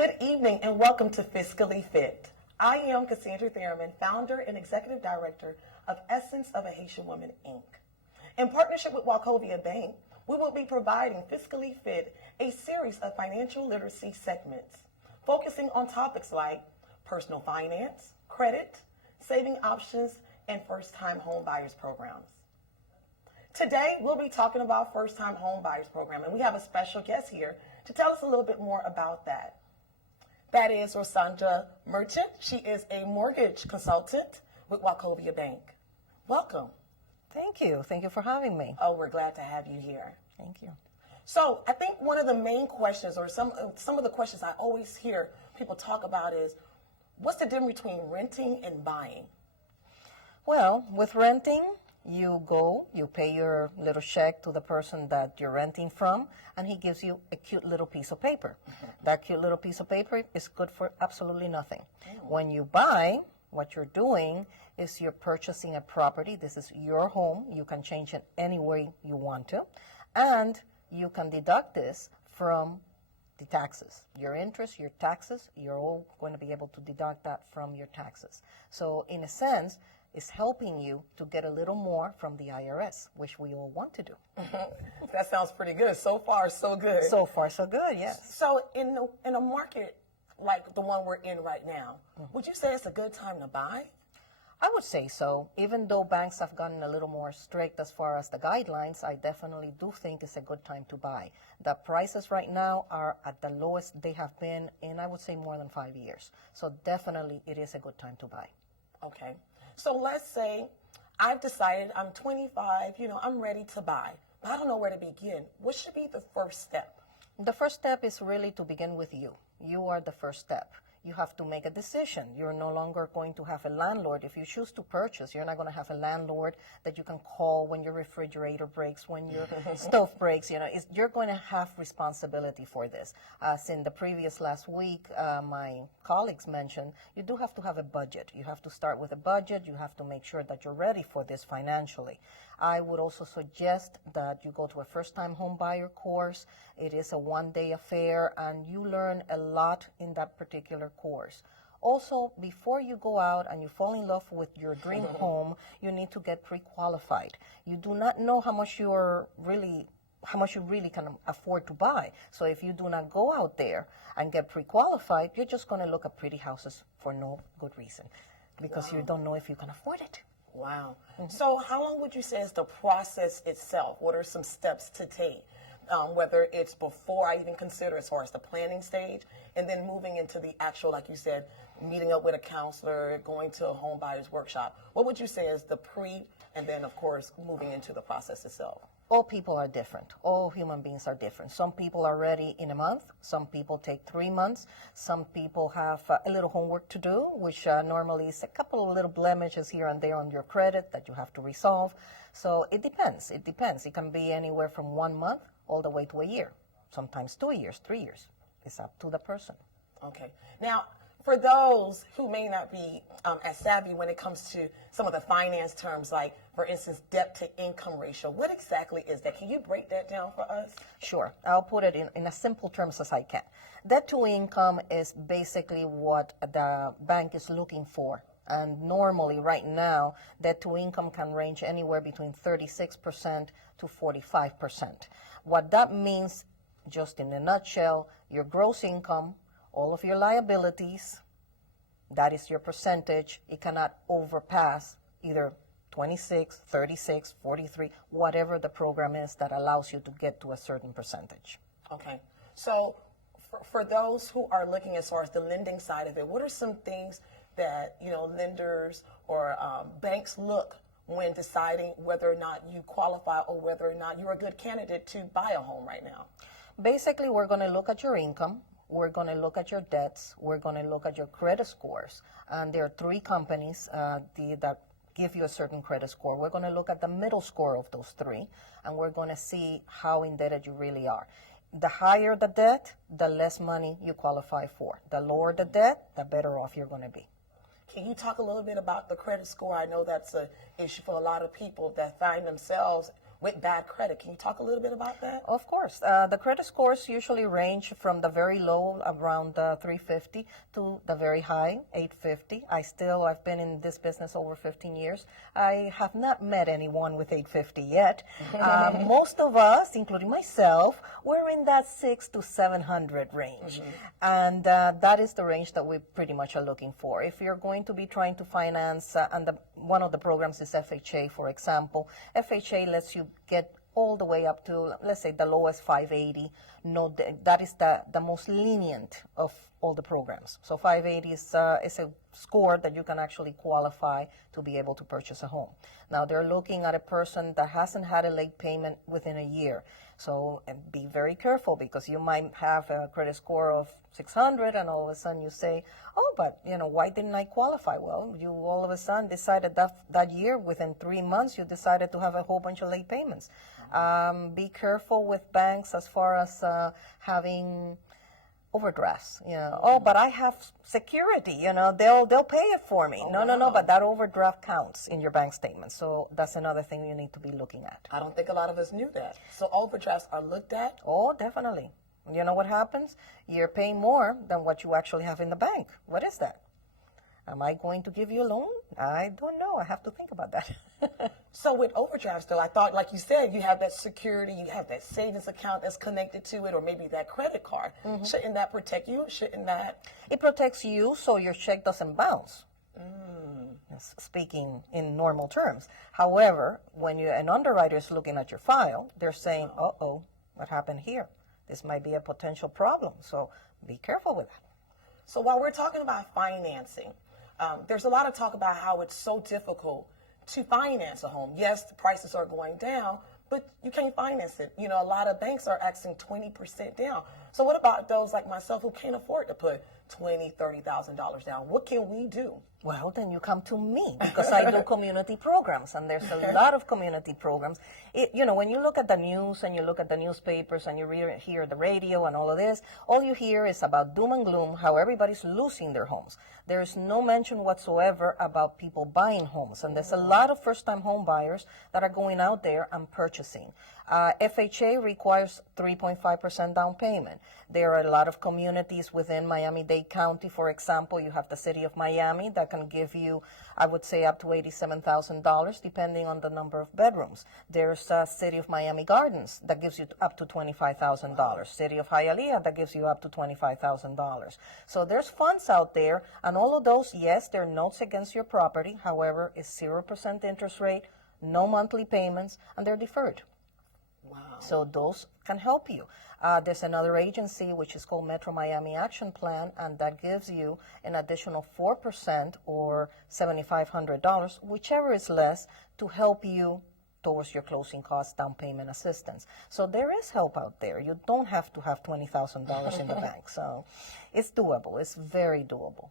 Good evening and welcome to Fiscally Fit. I am Cassandra Thurman, founder and executive director of Essence of a Haitian Woman, Inc. In partnership with Wachovia Bank, we will be providing Fiscally Fit, a series of financial literacy segments focusing on topics like personal finance, credit, saving options, and first-time home buyers programs. Today, we'll be talking about first-time home buyers program, and we have a special guest here to tell us a little bit more about that. That is Rosandra Merchant. She is a mortgage consultant with Wachovia Bank. Welcome. Thank you. Thank you for having me. Oh, we're glad to have you here. Thank you. So I think one of the main questions, or some of the questions I always hear people talk about is, what's the difference between renting and buying? Well, with renting, you pay your little check to the person that you're renting from, and he gives you a cute little piece of paper. That cute little piece of paper is good for absolutely nothing. When you buy, what you're doing is you're purchasing a property. This is your home. You can change it any way you want to, and you can deduct this from the taxes. Your interest, your taxes, you're all going to be able to deduct that from your taxes. So in a sense, it's helping you to get a little more from the IRS, which we all want to do. That sounds pretty good. So far, so good. So far, so good, yes. So in a market like the one we're in right now, would you say it's a good time to buy? I would say so. Even though banks have gotten a little more strict as far as the guidelines, I definitely do think it's a good time to buy. The prices right now are at the lowest they have been in, I would say, more than 5 years. So definitely it is a good time to buy. Okay. So let's say I've decided I'm 25, I'm ready to buy, but I don't know where to begin. What should be the first step? The first step is really to begin with you. You are the first step. You have to make a decision. You're no longer going to have a landlord. If you choose to purchase, you're not going to have a landlord that you can call when your refrigerator breaks, when your stove breaks. You're going to have responsibility for this. As in the previous last week, my colleagues mentioned, you do have to have a budget. You have to start with a budget. You have to make sure that you're ready for this financially. I would also suggest that you go to a first-time home buyer course. It is a one-day affair, and you learn a lot in that particular course. Also, before you go out and you fall in love with your dream home, you need to get pre-qualified. You do not know how much you really can afford to buy. So if you do not go out there and get pre-qualified, you're just going to look at pretty houses for no good reason, because you don't know if you can afford it. Wow. So how long would you say is the process itself? What are some steps to take? Whether it's before I even consider as far as the planning stage, and then moving into the actual, like you said, meeting up with a counselor, going to a home buyer's workshop. What would you say is the pre, and then, of course, moving into the process itself? All people are different. All human beings are different. Some people are ready in a month. Some people take 3 months. Some people have a little homework to do, which normally is a couple of little blemishes here and there on your credit that you have to resolve. So it depends. It depends. It can be anywhere from 1 month all the way to a year, sometimes 2 years, 3 years. It's up to the person. Okay. Now, for those who may not be as savvy when it comes to some of the finance terms, like, for instance, debt to income ratio, what exactly is that? Can you break that down for us? Sure. I'll put it in as simple terms as I can. Debt to income is basically what the bank is looking for. And normally, right now, debt to income can range anywhere between 36% to 45%. What that means, just in a nutshell, your gross income, all of your liabilities, that is your percentage. It cannot overpass either 26, 36, 43, whatever the program is that allows you to get to a certain percentage. Okay. So for those who are looking as far as the lending side of it, what are some things that, lenders or banks look when deciding whether or not you qualify or whether or not you're a good candidate to buy a home right now? Basically, we're going to look at your income. We're going to look at your debts. We're going to look at your credit scores. And there are 3 companies that give you a certain credit score. We're going to look at the middle score of those 3, and we're going to see how indebted you really are. The higher the debt, the less money you qualify for. The lower the debt, the better off you're going to be. Can you talk a little bit about the credit score? I know that's an issue for a lot of people that find themselves with bad credit. Can you talk a little bit about that? Of course. The credit scores usually range from the very low, around 350, to the very high, 850. I've been in this business over 15 years. I have not met anyone with 850 yet. Most of us, including myself, we're in that 600 to 700 range. And that is the range that we pretty much are looking for. If you're going to be trying to finance, one of the programs is FHA, for example. FHA lets you get all the way up to, let's say, the lowest 580. No, that is the most lenient of all the programs. So 580 is a score that you can actually qualify to be able to purchase a home. Now, they're looking at a person that hasn't had a late payment within a year. So be very careful, because you might have a credit score of 600 and all of a sudden you say, oh, but why didn't I qualify? Well, you all of a sudden decided that year, within 3 months, you decided to have a whole bunch of late payments. Be careful with banks as far as having overdrafts. Oh, but I have security, they'll pay it for me. Oh, no, wow. but that overdraft counts in your bank statement. So that's another thing you need to be looking at. I don't think a lot of us knew that. So overdrafts are looked at? Oh, definitely. You know what happens? You're paying more than what you actually have in the bank. What is that? Am I going to give you a loan? I don't know. I have to think about that. So with overdrafts, though, I thought, like you said, you have that security, you have that savings account that's connected to it, or maybe that credit card. Shouldn't that protect you? Shouldn't that? It protects you so your check doesn't bounce. Speaking in normal terms. However, when an underwriter is looking at your file, they're saying, uh-oh, what happened here? This might be a potential problem. So be careful with that. So while we're talking about financing, there's a lot of talk about how it's so difficult to finance a home. Yes, the prices are going down, but you can't finance it. A lot of banks are asking 20% down. So what about those like myself who can't afford to put $20,000, $30,000 down? What can we do? Well, then you come to me, because I do community programs, and there's a lot of community programs. When you look at the news and you look at the newspapers and you hear the radio and all of this, all you hear is about doom and gloom, how everybody's losing their homes. There is no mention whatsoever about people buying homes, and there's a lot of first-time home buyers that are going out there and purchasing. FHA requires 3.5% down payment. There are a lot of communities within Miami-Dade County. For example, you have the city of Miami that can give you, I would say, up to $87,000, depending on the number of bedrooms. There's city of Miami Gardens that gives you up to $25,000. City of Hialeah that gives you up to $25,000. So there's funds out there, and all of those, yes, they're notes against your property. However, it's 0% interest rate, no monthly payments, and they're deferred. Wow. So those can help you. There's another agency which is called Metro Miami Action Plan, and that gives you an additional 4% or $7,500, whichever is less, to help you towards your closing costs, down payment assistance. So there is help out there. You don't have to have $20,000 in the bank. So it's doable. It's very doable.